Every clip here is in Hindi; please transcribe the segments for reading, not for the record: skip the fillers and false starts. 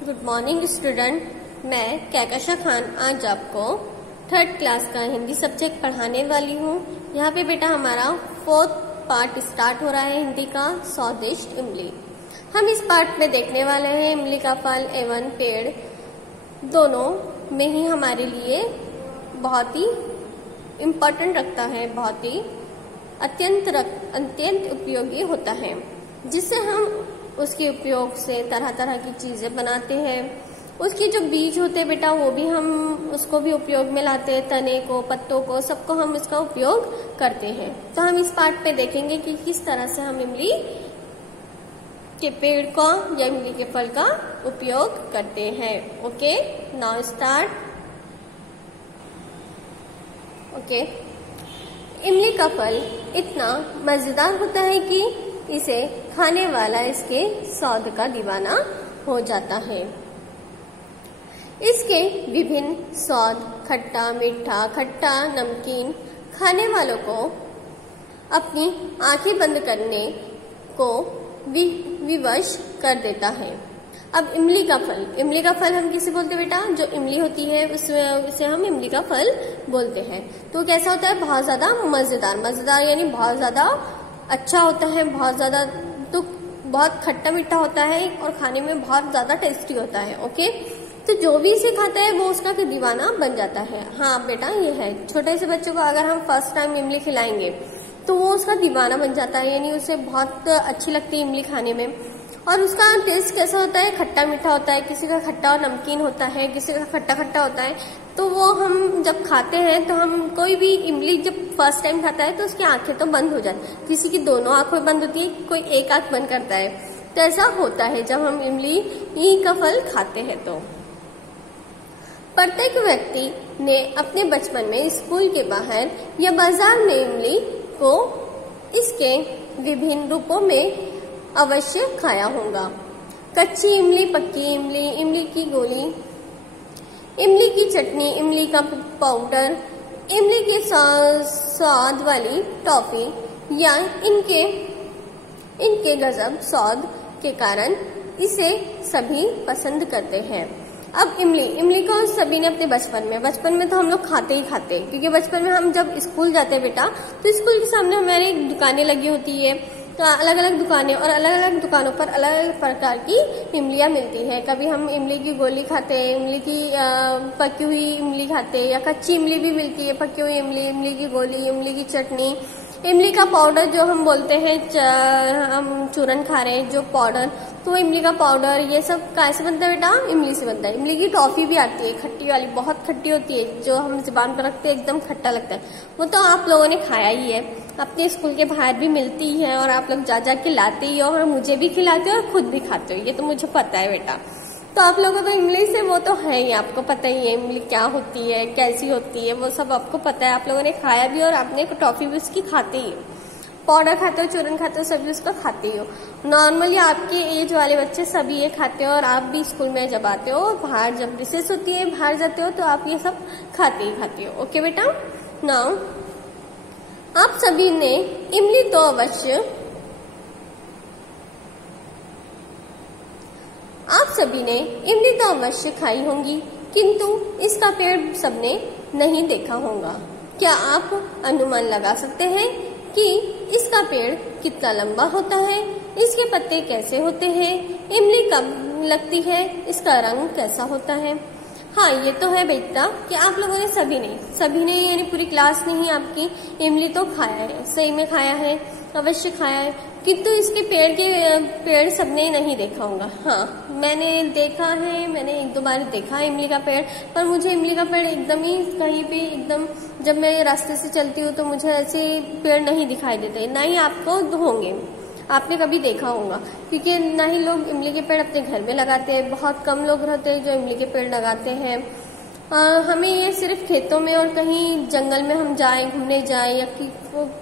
Good morning student. मैं कहकशा खान आज आपको 3rd क्लास का हिंदी सब्जेक्ट पढ़ाने वाली हूँ। यहाँ पे बेटा हमारा 4th पार्ट स्टार्ट हो रहा है हिंदी का, स्वादिष्ट इमली। हम इस पार्ट में देखने वाले हैं इमली का फल एवं पेड़ दोनों में ही हमारे लिए बहुत ही इम्पोर्टेंट रखता है, बहुत ही अत्यंत उपयोगी होता है, जिससे हम उसके उपयोग से तरह तरह की चीजें बनाते हैं। उसके जो बीज होते हैं बेटा वो भी हम उसको भी उपयोग में लाते हैं, तने को, पत्तों को, सबको हम इसका उपयोग करते हैं। तो हम इस पार्ट पे देखेंगे कि किस तरह से हम इमली के पेड़ को या इमली के फल का उपयोग करते हैं। Okay, now start. ओके, इमली का फल इतना मजेदार होता है कि इसे खाने वाला इसके स्वाद का दीवाना हो जाता है। इसके विभिन्न स्वाद, खट्टा, मीठा, खट्टा, नमकीन, खाने वालों को अपनी आंखें बंद करने को विवश कर देता है। अब इमली का फल हम किसे बोलते हैं बेटा? जो इमली होती है उसे हम इमली का फल बोलते हैं। तो कैसा होता है? बहुत ज्यादा मजेदार यानी बहुत ज्यादा अच्छा होता है, बहुत ज्यादा तो बहुत खट्टा मीठा होता है और खाने में बहुत ज्यादा टेस्टी होता है। ओके, तो जो भी इसे खाता है वो उसका दीवाना बन जाता है। हाँ बेटा, ये है, छोटे से बच्चों को अगर हम फर्स्ट टाइम इमली खिलाएंगे तो वो उसका दीवाना बन जाता है, यानी उसे बहुत अच्छी लगती है इमली खाने में। और उसका टेस्ट कैसा होता है? खट्टा मीठा होता है, किसी का खट्टा और नमकीन होता है, किसी का खट्टा खट्टा होता है। तो वो हम जब खाते हैं तो हम कोई भी इमली जब फर्स्ट टाइम खाता है तो उसकी आंखें तो बंद हो जाती है, किसी की दोनों आंखें बंद होती है, कोई एक आंख बंद करता है। तो ऐसा होता है जब हम इमली का फल खाते हैं। तो प्रत्येक व्यक्ति ने अपने बचपन में स्कूल के बाहर या बाजार में इमली को इसके विभिन्न रूपों में अवश्य खाया होगा। कच्ची इमली, पक्की इमली, इमली की गोली, इमली की चटनी, इमली का पाउडर, इमली के स्वाद वाली टॉफी या इनके गजब स्वाद के कारण इसे सभी पसंद करते हैं। अब इमली को सभी ने अपने बचपन में तो हम लोग खाते ही खाते हैं, क्योंकि बचपन में हम जब स्कूल जाते हैं बेटा तो स्कूल के सामने हमारी दुकानें लगी होती है, तो अलग अलग दुकानें और अलग अलग दुकानों पर अलग अलग प्रकार की इमलियाँ मिलती है। कभी हम इमली की गोली खाते हैं, इमली की पकी हुई इमली खाते हैं, या कच्ची इमली भी मिलती है, पकी हुई इमली, इमली की गोली, इमली की चटनी, इमली का पाउडर जो हम बोलते हैं, हम चूरन खा रहे हैं जो पाउडर, तो इमली का पाउडर, ये सब कैसे बनता है बेटा? इमली से बनता है। इमली की टॉफी भी आती है, खट्टी वाली, बहुत खट्टी होती है, जो हम जुबान पर रखते हैं एकदम खट्टा लगता है। वो तो आप लोगों ने खाया ही है, अपने स्कूल के बाहर भी मिलती है और आप लोग जा के लाते ही हो और मुझे भी खिलाते हो और खुद भी खाते हो, ये तो मुझे पता है बेटा। तो आप लोगों को तो इमली से वो तो है ही, आपको पता ही है इमली क्या होती है, कैसी होती है, वो सब आपको पता है, आप लोगों ने खाया भी और आपने टॉफी भी उसकी खाते ही हो, पाउडर खाते हो, चूरन खाते हो, सभी उसका खाते ही हो। नॉर्मली आपके एज वाले बच्चे सभी ये खाते हो और आप भी स्कूल में जब आते हो, बाहर जब रिसेस होती है, बाहर जाते हो तो आप ये सब खाते ही खाते हो। ओके बेटा, नाउ आप सभी ने इमली तो अवश्य खाई होंगी, किंतु इसका पेड़ सबने नहीं देखा होगा। क्या आप अनुमान लगा सकते हैं कि इसका पेड़ कितना लंबा होता है, इसके पत्ते कैसे होते हैं, इमली कब लगती है, इसका रंग कैसा होता है? हाँ, ये तो है बेटा कि आप लोगों ने सभी ने यानी पूरी क्लास ने ही आपकी इमली तो खाया है, सही में खाया है, अवश्य खाया है, किंतु इसके पेड़ सबने नहीं देखा होगा। हाँ, मैंने देखा है, मैंने 1-2 बार देखा है इमली का पेड़, पर मुझे इमली का पेड़ एकदम ही कहीं पे एकदम जब मैं रास्ते से चलती हूँ तो मुझे ऐसे पेड़ नहीं दिखाई देते, ना ही आपको होंगे, आपने कभी देखा होगा, क्योंकि ना ही लोग इमली के पेड़ अपने घर में लगाते हैं, बहुत कम लोग रहते हैं जो इमली के पेड़ लगाते हैं। हमें ये सिर्फ खेतों में और कहीं जंगल में हम जाएं, घूमने जाएं, या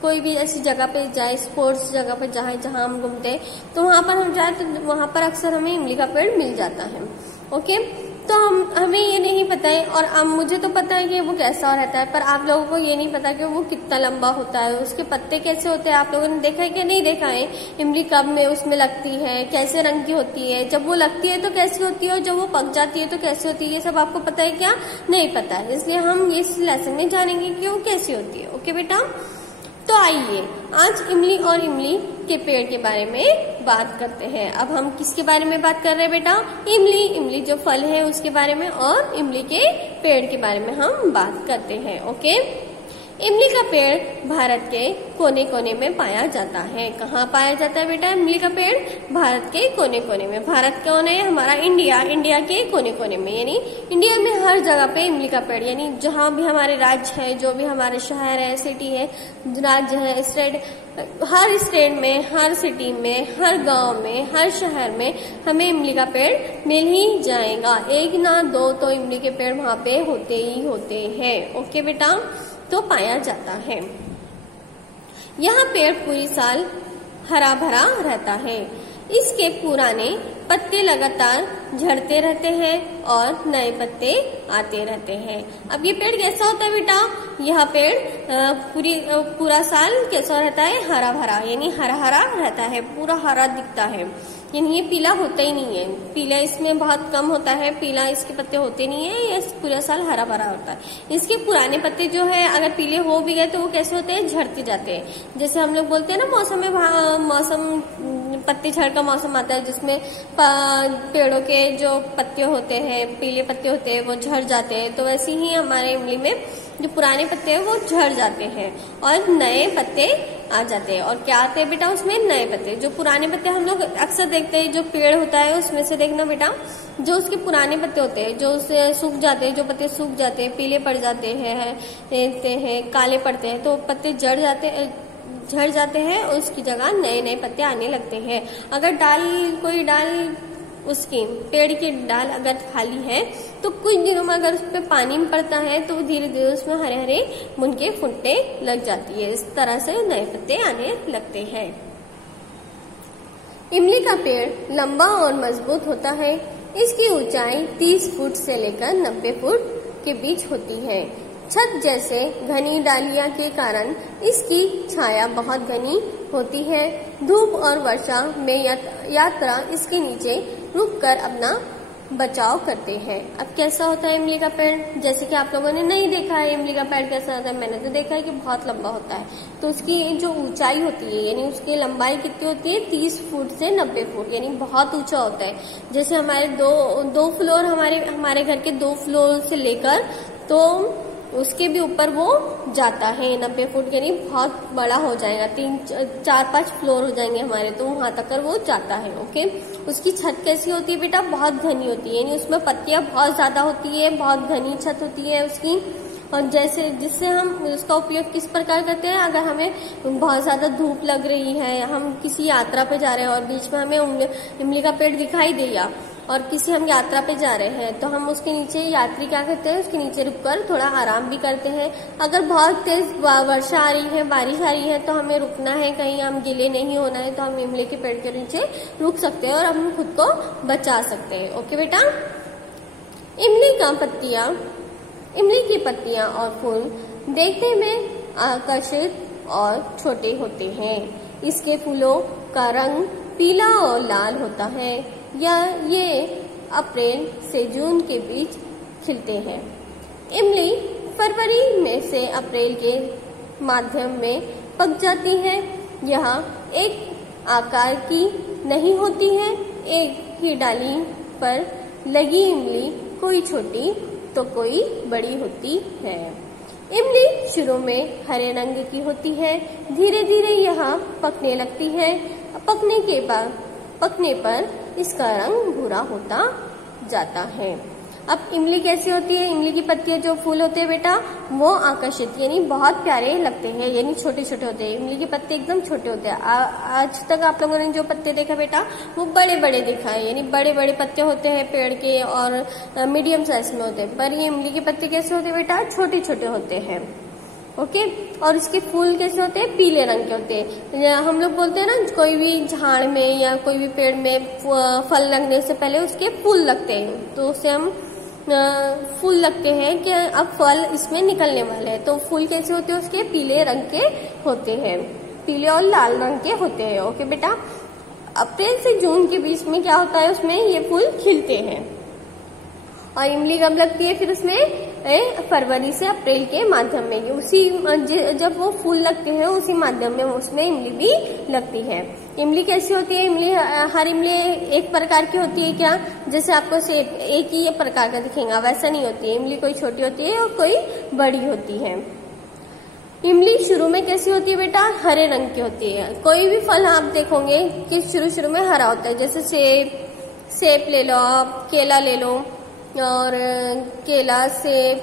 कोई भी ऐसी जगह पे जाए, स्पोर्ट्स जगह पे जाए जहां हम घूमते हैं, तो वहां पर हम जाए तो वहां पर अक्सर हमें इमली का पेड़ मिल जाता है। ओके, तो हमें ये नहीं पता है, और अब मुझे तो पता है कि वो कैसा रहता है, पर आप लोगों को ये नहीं पता कि वो कितना लंबा होता है, उसके पत्ते कैसे होते हैं। आप लोगों ने देखा है कि नहीं देखा है? इमली कब में उसमें लगती है, कैसे रंग की होती है, जब वो लगती है तो कैसी होती है, और जब वो पक जाती है तो कैसी होती है, ये सब आपको पता है क्या? नहीं पता है। इसलिए हम इस लेसन में जानेंगे कि वो कैसी होती है। ओके बेटा, तो आइए आज इमली और इमली के पेड़ के बारे में बात करते हैं। अब हम किसके बारे में बात कर रहे हैं बेटा? इमली, इमली जो फल है उसके बारे में, और इमली के पेड़ के बारे में हम बात करते हैं। ओके, इमली का पेड़ भारत के कोने कोने में पाया जाता है। कहाँ पाया जाता है बेटा इमली का पेड़? भारत के कोने कोने में। भारत कौन है? हमारा इंडिया, इंडिया के कोने कोने में, यानी इंडिया में हर जगह पे इमली का पेड़, यानी जहाँ भी हमारे राज्य है, जो भी हमारे शहर है, सिटी है, राज्य है, स्टेट, हर स्टेट में, हर सिटी में, हर गांव में, हर शहर में हमें इमली का पेड़ मिल ही जाएगा। एक ना दो तो इमली के पेड़ वहाँ पे होते ही होते हैं। ओके बेटा, तो पाया जाता है। यह पेड़ पूरी साल हरा भरा रहता है। इसके पुराने पत्ते लगातार झड़ते रहते हैं और नए पत्ते आते रहते हैं। अब ये पेड़ कैसा होता है बेटा? यह पेड़ पूरा साल कैसा रहता है? हरा भरा, यानी हरा हरा रहता है, पूरा हरा दिखता है, यानी ये पीला होता ही नहीं है। पीला इसमें बहुत कम होता है, पीला इसके पत्ते होते नहीं है, ये पूरा साल हरा भरा होता है। इसके पुराने पत्ते जो है अगर पीले हो भी गए तो वो कैसे होते हैं? झड़ते जाते हैं। जैसे हम लोग बोलते हैं ना मौसम में, मौसम पत्ते झड़ का मौसम आता है जिसमें पेड़ों के जो पत्ते होते हैं, पीले पत्ते होते हैं, वो झड़ जाते हैं। तो वैसे ही हमारे इमली में जो पुराने पत्ते हैं वो झड़ जाते हैं और नए पत्ते आ जाते हैं। और क्या आते हैं बेटा उसमें? नए पत्ते। जो पुराने पत्ते हम लोग अक्सर देखते हैं, जो पेड़ होता है उसमें से देखना बेटा, जो उसके पुराने पत्ते होते हैं, जो उससे सूख जाते हैं, जो पत्ते सूख जाते हैं, पीले पड़ जाते हैं, काले पड़ते हैं, तो पत्ते झड़ जाते हैं और उसकी जगह नए नए पत्ते आने लगते हैं। अगर कोई डाल उसकी पेड़ की डाल अगर खाली है तो कुछ दिनों में अगर उस पर पानी पड़ता है तो धीरे धीरे उसमें हरे हरे मुनके फुटने लग जाती है। इस तरह से नए पत्ते आने लगते हैं। इमली का पेड़ लंबा और मजबूत होता है। इसकी ऊंचाई 30 फुट से लेकर 90 फुट के बीच होती है। छत जैसे घनी डालियां के कारण इसकी छाया बहुत घनी होती है। धूप और वर्षा में यात्रा इसके नीचे रुककर अपना बचाव करते हैं। अब कैसा होता है इमली का पेड़? जैसे कि आप लोगों ने नहीं देखा है इमली का पेड़ कैसा होता है, मैंने तो देखा है कि बहुत लंबा होता है। तो उसकी जो ऊंचाई होती है, यानी उसकी लंबाई कितनी होती है? 30 फुट से 90 फुट, यानी बहुत ऊंचा होता है। जैसे हमारे दो फ्लोर, हमारे घर के 2 फ्लोर से लेकर तो उसके भी ऊपर वो जाता है 90 फुट, यानी बहुत बड़ा हो जाएगा, 3-4-5 फ्लोर हो जाएंगे हमारे, तो वहां तक वो जाता है। ओके, उसकी छत कैसी होती है बेटा? बहुत घनी होती है, यानी उसमें पत्तियां बहुत ज्यादा होती है, बहुत घनी छत होती है उसकी। और जिससे हम उसका उपयोग किस प्रकार करते हैं? अगर हमें बहुत ज्यादा धूप लग रही है, हम किसी यात्रा पे जा रहे हैं और बीच में हमें इमली का पेड़ दिखाई दिया और किसी हम यात्रा पे जा रहे हैं, तो हम उसके नीचे, यात्री क्या करते हैं, उसके नीचे रुककर थोड़ा आराम भी करते हैं। अगर बहुत तेज वर्षा आ रही है, बारिश आ रही है, तो हमें रुकना है, कहीं हम गीले नहीं होना है, तो हम इमली के पेड़ के नीचे रुक सकते हैं और हम खुद को बचा सकते हैं। ओके बेटा, इमली की पत्तियां और फूल देखने में आकर्षित और छोटे होते हैं। इसके फूलों का रंग पीला और लाल होता है। ये अप्रैल से जून के बीच खिलते हैं। इमली फरवरी में से अप्रैल के माध्यम में पक जाती है। यह एक आकार की नहीं होती है। एक ही डाली पर लगी इमली कोई छोटी तो कोई बड़ी होती है। इमली शुरू में हरे रंग की होती है, धीरे धीरे यह पकने लगती है। पकने पर इसका रंग भूरा होता जाता है। अब इमली कैसी होती है? इमली की पत्तियां, जो फूल होते हैं बेटा, वो आकर्षित, यानी बहुत प्यारे लगते हैं, यानी छोटे छोटे होते हैं। इमली के पत्ते एकदम छोटे होते हैं। आज तक आप लोगों ने जो पत्ते देखा बेटा, वो बड़े बड़े देखा है, यानी बड़े बड़े पत्ते होते हैं पेड़ के और मीडियम साइज में होते हैं। पर ये इमली के पत्ते कैसे होते हैं बेटा? छोटे छोटे होते हैं। ओके, और इसके फूल कैसे होते हैं? पीले रंग के होते हैं। हम लोग बोलते हैं ना, कोई भी झाड़ में या कोई भी पेड़ में फल लगने से पहले उसके फूल लगते हैं, तो उसे हम फूल लगते हैं कि अब फल इसमें निकलने वाले हैं। तो फूल कैसे होते हैं, उसके पीले रंग के होते हैं, पीले और लाल रंग के होते हैं। ओके बेटा, अप्रैल से जून के बीच में क्या होता है, उसमें ये फूल खिलते हैं। और इमली कब लगती है, फिर उसमें फरवरी से अप्रैल के माध्यम में, उसी जब वो फूल लगते हैं उसी माध्यम में उसमें इमली भी लगती है। इमली कैसी होती है, इमली हर इमली एक प्रकार की होती है क्या, जैसे आपको सेब एक ही प्रकार का दिखेगा, वैसा नहीं होती है। इमली कोई छोटी होती है और कोई बड़ी होती है। इमली शुरू में कैसी होती है बेटा, हरे रंग की होती है। कोई भी फल आप देखोगे कि शुरू में हरा होता है, जैसे सेब ले लो आप, केला ले लो, और केला, सेब,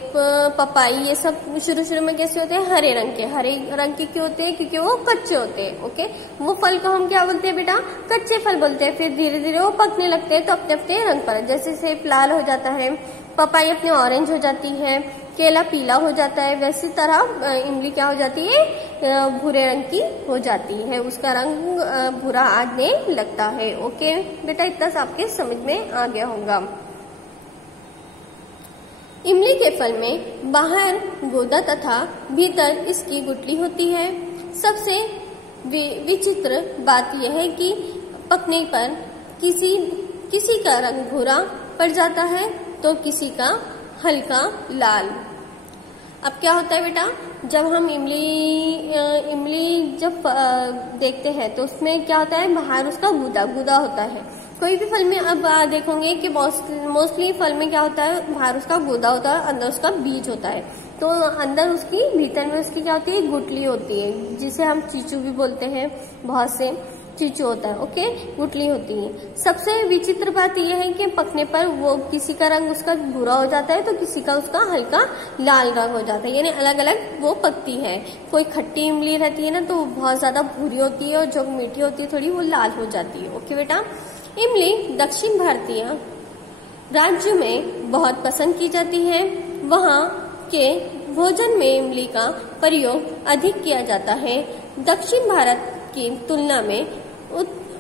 पपाई, ये सब शुरू में कैसे होते हैं, हरे रंग के। हरे रंग के क्यों होते हैं, क्योंकि वो कच्चे होते हैं। ओके, वो फल को हम क्या बोलते हैं बेटा, कच्चे फल बोलते हैं। फिर धीरे धीरे वो पकने लगते हैं तो अपने अपने रंग पर, जैसे सेब लाल हो जाता है, पपाई अपने ऑरेंज हो जाती है, केला पीला हो जाता है, वैसी तरह इमली क्या हो जाती है, भूरे रंग की हो जाती है, उसका रंग भूरा आने लगता है। ओके बेटा, इतना आपके समझ में आ गया होगा। इमली के फल में बाहर गूदा तथा भीतर इसकी गुठली होती है। सबसे विचित्र बात यह है कि पकने पर किसी का रंग भूरा पड़ जाता है तो किसी का हल्का लाल। अब क्या होता है बेटा, जब हम इमली जब देखते हैं तो उसमें क्या होता है, बाहर उसका गूदा होता है। कोई भी फल में अब देखोगे कि मोस्टली फल में क्या होता है, बाहर उसका गूदा होता है, अंदर उसका बीज होता है। तो अंदर उसकी, भीतर में उसकी क्या होती है, गुठली होती है, जिसे हम चीचू भी बोलते हैं, बहुत से चीचू होता है। ओके, गुठली होती है। सबसे विचित्र बात यह है कि पकने पर वो किसी का रंग उसका भूरा हो जाता है तो किसी का उसका हल्का लाल रंग हो जाता है, यानी अलग अलग वो पकती है। कोई खट्टी इमली रहती है ना तो वो बहुत ज्यादा भूरी होती है, और जो मीठी होती है थोड़ी, वो लाल हो जाती है। ओके बेटा, इमली दक्षिण भारतीय राज्यों में बहुत पसंद की जाती है। वहाँ के भोजन में इमली का प्रयोग अधिक किया जाता है। दक्षिण भारत की तुलना में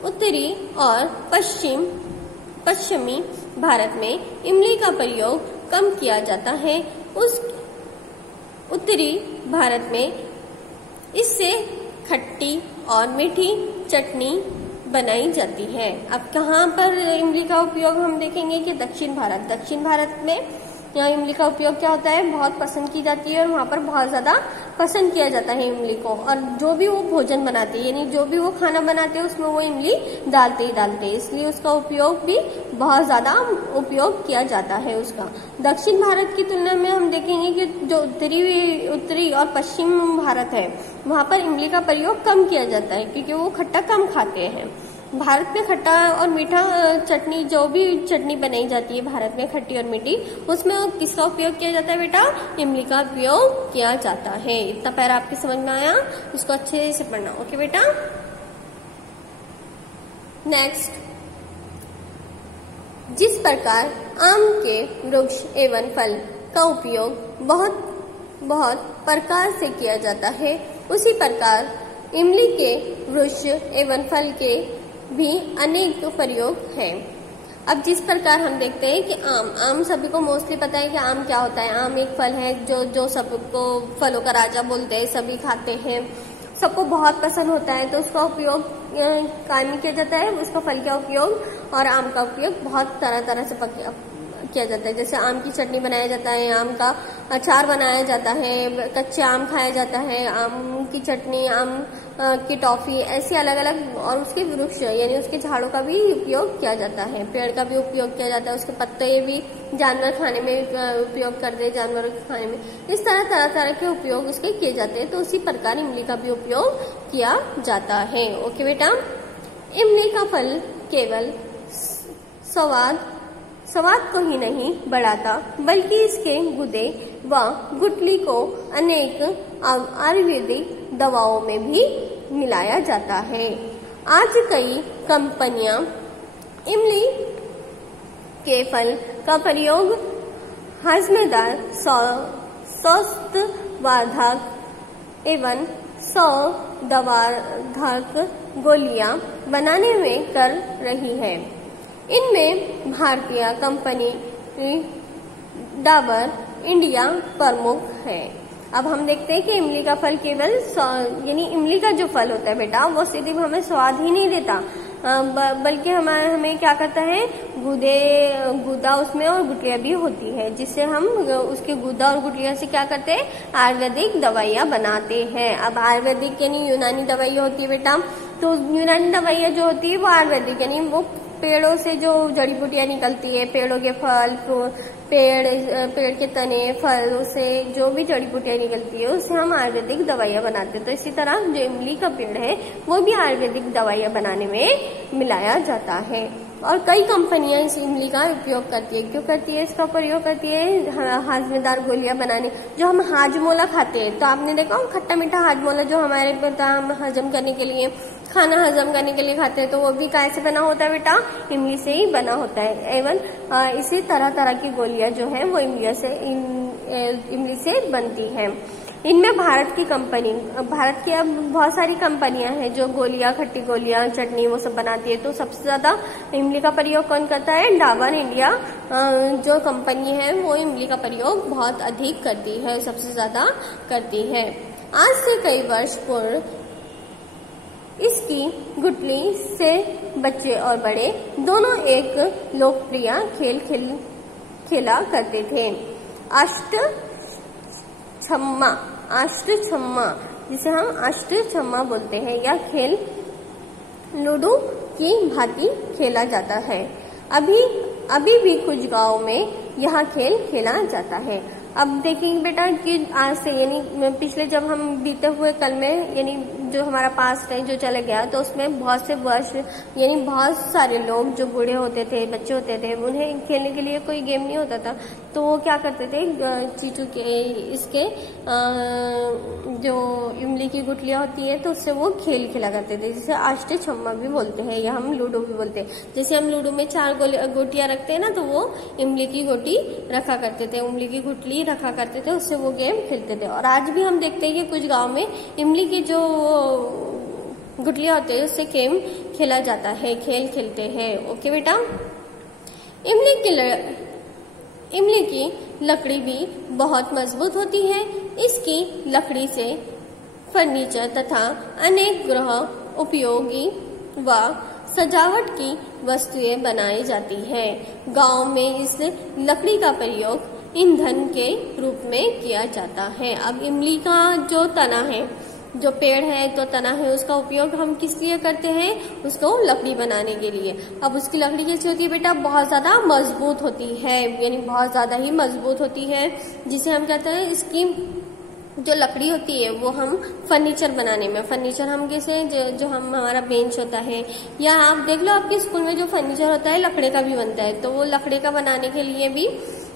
उत्तरी और पश्चिमी भारत में इमली का प्रयोग कम किया जाता है। उस उत्तरी भारत में इससे खट्टी और मीठी चटनी बनाई जाती है। अब कहाँ पर इमली का उपयोग हम देखेंगे कि दक्षिण भारत में यहाँ इमली का उपयोग क्या होता है, बहुत पसंद की जाती है, और वहाँ पर बहुत ज्यादा पसंद किया जाता है इमली को। और जो भी वो भोजन बनाते हैं, यानी जो भी वो खाना बनाते हैं, उसमें वो इमली डालते हैं, इसलिए उसका उपयोग भी बहुत ज्यादा उपयोग किया जाता है उसका। दक्षिण भारत की तुलना में हम देखेंगे कि जो उत्तरी और पश्चिम भारत है, वहाँ पर इमली का प्रयोग कम किया जाता है, क्योंकि वो खट्टा कम खाते हैं। भारत में खट्टा और मीठा चटनी, जो भी चटनी बनाई जाती है भारत में, खट्टी और मीठी, उसमें किसका उपयोग किया जाता है बेटा, इमली का उपयोग किया जाता है। इतना पैरा आपकी समझ में आया, इसको अच्छे से पढ़ना। ओके बेटा, नेक्स्ट, जिस प्रकार आम के वृक्ष एवं फल का उपयोग बहुत प्रकार से किया जाता है, उसी प्रकार इमली के वृक्ष एवं फल के भी अनेक प्रयोग हैं। अब जिस प्रकार हम देखते हैं कि आम सभी को मोस्टली पता है कि आम क्या होता है। आम एक फल है जो सबको फलों का राजा बोलते हैं, सभी खाते हैं, सबको बहुत पसंद होता है, तो उसका उपयोग काम में किया जाता है। उसका फल का उपयोग और आम का उपयोग बहुत तरह से किया जाता है। जैसे आम की चटनी बनाया जाता है, आम का अचार बनाया जाता है, कच्चे आम खाया जाता है, आम की चटनी, आम की टॉफी, ऐसी अलग अलग। और उसके वृक्ष यानी उसके झाड़ों का भी उपयोग किया जाता है, पेड़ का भी उपयोग किया जाता है, उसके पत्ते भी जानवर खाने में उपयोग करते हैं, जानवरों के खाने में। इस तरह के उपयोग उसके किए जाते हैं। तो उसी प्रकार इमली का भी उपयोग किया जाता है। ओके बेटा, इमली का फल केवल स्वाद को ही नहीं बढ़ाता, बल्कि इसके गुदे व गुठली को अनेक आयुर्वेदिक दवाओं में भी मिलाया जाता है। आज कई कंपनियां इमली के फल का प्रयोग हजमेदार स्वास्थ्यवर्धक एवं दवावर्धक गोलियां बनाने में कर रही है। इनमें भारतीय कंपनी डाबर इंडिया प्रमुख है। अब हम देखते हैं कि इमली का फल केवल यानी इमली का जो फल होता है बेटा वो सिर्फ हमें स्वाद ही नहीं देता, बल्कि हमें क्या करता है, गुदा उसमें और गुठलियां भी होती है, जिससे हम उसके गुदा और गुठलियां से क्या करते हैं, आयुर्वेदिक दवाइयां बनाते हैं। अब आयुर्वेदिक यानी यूनानी दवाइयां होती है बेटा, तो यूनानी दवाइयां जो होती है वो आयुर्वेदिक यानी वो पेड़ों से जो जड़ी बूटियां निकलती है, पेड़ों के फल, पेड़ के तने, फल से जो भी जड़ी बूटियां निकलती है उससे हम आयुर्वेदिक दवाइयां बनाते हैं। तो इसी तरह जो इमली का पेड़ है वो भी आयुर्वेदिक दवाइयां बनाने में मिलाया जाता है। और कई कंपनियां इस इमली का उपयोग करती है। क्यों करती है इसका प्रयोग करती है? हाजमेदार गोलियां बनाने। जो हम हाजमोला खाते हैं, तो आपने देखा खट्टा मीठा हाजमोला जो हमारे हजम करने के लिए, खाना हजम करने के लिए खाते हैं, तो वो भी काय से बना होता है बेटा? इमली से ही बना होता है। एवं इसी तरह तरह की गोलियां जो है वो इमली से बनती है। इनमें भारत की अब बहुत सारी कंपनियां हैं जो गोलियां, खट्टी गोलियां, चटनी वो सब बनाती है। तो सबसे ज्यादा इमली का प्रयोग कौन करता है? डाबर इंडिया जो कंपनी है वो इमली का प्रयोग बहुत अधिक करती है, सबसे ज्यादा करती है। आज से कई वर्ष पूर्व इसकी गुठली से बच्चे और बड़े दोनों एक लोकप्रिय खेल खेला करते थे, अष्टचम्मा, जिसे हम अष्टचम्मा बोलते हैं। यह खेल लूडो की भांति खेला जाता है। अभी भी कुछ गांवों में यह खेल खेला जाता है। अब देखेंगे बेटा कि आज से यानी पिछले जब हम बीते हुए कल में यानी जो हमारा पास्ट है जो चले गया, तो उसमें बहुत से वर्ष यानी बहुत सारे लोग जो बूढ़े होते थे, बच्चे होते थे, उन्हें खेलने के लिए कोई गेम नहीं होता था, तो वो क्या करते थे, चीचू के इसके जो इमली की गुठलियां होती है तो उससे वो खेल खेला करते थे, जिसे अष्टचम्मा भी बोलते हैं या हम लूडो भी बोलते हैं। जैसे हम लूडो में 4 गोटियां रखते हैं ना, तो वो इमली की गोटी रखा करते थे, इमली की गुठली रखा करते थे, उससे वो गेम खेलते थे। और आज भी हम देखते हैं कि कुछ गांव में इमली की जो गुठलियां होती है उससे गेम खेला जाता है, खेल खेलते हैं। ओके बेटा, इमली की लकड़ी भी बहुत मजबूत होती है। इसकी लकड़ी से फर्नीचर तथा अनेक गृह उपयोगी व सजावट की वस्तुएं बनाई जाती है। गांव में इस लकड़ी का प्रयोग ईंधन के रूप में किया जाता है। अब इमली का जो तना है, जो पेड़ है, तो तना है, उसका उपयोग हम किस लिए करते हैं? उसको लकड़ी बनाने के लिए। अब उसकी लकड़ी कैसी होती है बेटा? बहुत ज्यादा मजबूत होती है, यानी बहुत ज्यादा ही मजबूत होती है, जिसे हम कहते हैं इसकी जो लकड़ी होती है वो हम फर्नीचर बनाने में, फर्नीचर हम कैसे जो हम हमारा बेंच होता है, या आप देख लो आपके स्कूल में जो फर्नीचर होता है लकड़ी का भी बनता है, तो वो लकड़ी का बनाने के लिए भी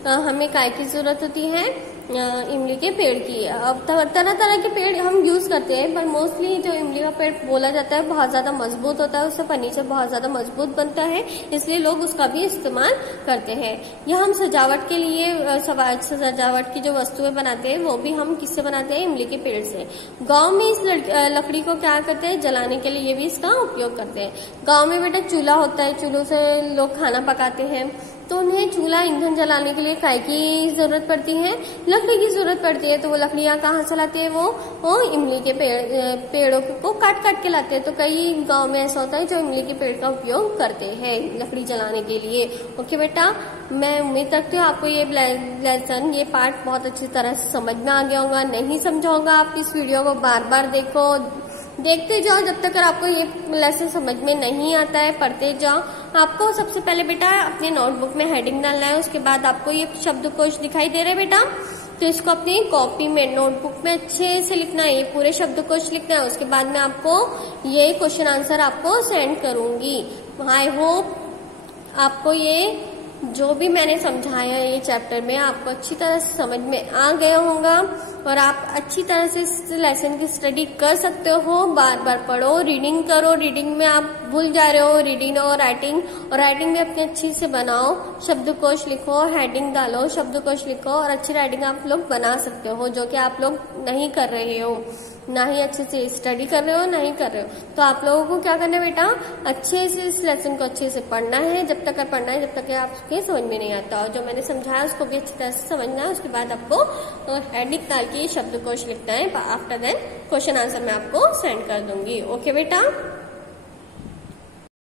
हमें काय की जरूरत होती है? इमली के पेड़ की। अब तरह तरह के पेड़ हम यूज करते हैं, पर मोस्टली जो इमली का पेड़ बोला जाता है बहुत ज्यादा मजबूत होता है, उससे फर्नीचर बहुत ज्यादा मजबूत बनता है, इसलिए लोग उसका भी इस्तेमाल करते हैं। यह हम सजावट के लिए सजावट की जो वस्तुएं बनाते हैं वो भी हम किससे बनाते हैं? इमली के पेड़ से। गाँव में इस लकड़ी को क्या करते हैं? जलाने के लिए भी इसका उपयोग करते हैं। गाँव में बेटा चूल्हा होता है, चूल्हों से लोग खाना पकाते हैं, तो उन्हें चूल्हा ईंधन जलाने के लिए काय की जरूरत पड़ती है? लकड़ी की जरूरत पड़ती है। तो वो लकड़ियां कहाँ से लाती है? वो इमली के पेड़ों को काट काट के लाते हैं। तो कई गांव में ऐसा होता है जो इमली के पेड़ का उपयोग करते हैं लकड़ी जलाने के लिए। ओके बेटा, मैं उम्मीद रखती हूँ आपको ये लेसन, ये पार्ट बहुत अच्छी तरह से समझ में आ गया होगा। नहीं समझा होगा आप इस वीडियो को बार बार देखते जाओ जब तक आपको ये लेसन समझ में नहीं आता है, पढ़ते जाओ। आपको सबसे पहले बेटा अपने नोटबुक में हेडिंग डालना है, उसके बाद आपको ये शब्दकोश दिखाई दे रहे बेटा, तो इसको अपनी कॉपी में नोटबुक में अच्छे से लिखना है, ये पूरे शब्दकोश लिखना है। उसके बाद में आपको ये क्वेश्चन आंसर आपको सेंड करूंगी। आई होप आपको ये जो भी मैंने समझाया ये चैप्टर में आपको अच्छी तरह से समझ में आ गया होगा और आप अच्छी तरह से इस लेसन की स्टडी कर सकते हो। बार बार पढ़ो, रीडिंग करो, रीडिंग में आप भूल जा रहे हो, रीडिंग और राइटिंग में अपनी अच्छी से बनाओ, शब्दकोश लिखो, हेडिंग डालो, शब्दकोश लिखो और अच्छी राइटिंग आप लोग बना सकते हो, जो कि आप लोग नहीं कर रहे हो। ना ही अच्छे से स्टडी कर रहे हो ना ही कर रहे हो। तो आप लोगों को क्या करना है बेटा, अच्छे से इस लेसन को अच्छे से पढ़ना है, जब तक पढ़ना है जब तक आपके समझ में नहीं आता, और जो मैंने समझाया उसको भी अच्छी तरह से समझना है। उसके बाद आपको हेडिंग डाल के शब्दकोश लिखना है। आफ्टर देन क्वेश्चन आंसर मैं आपको सेंड कर दूंगी। ओके बेटा।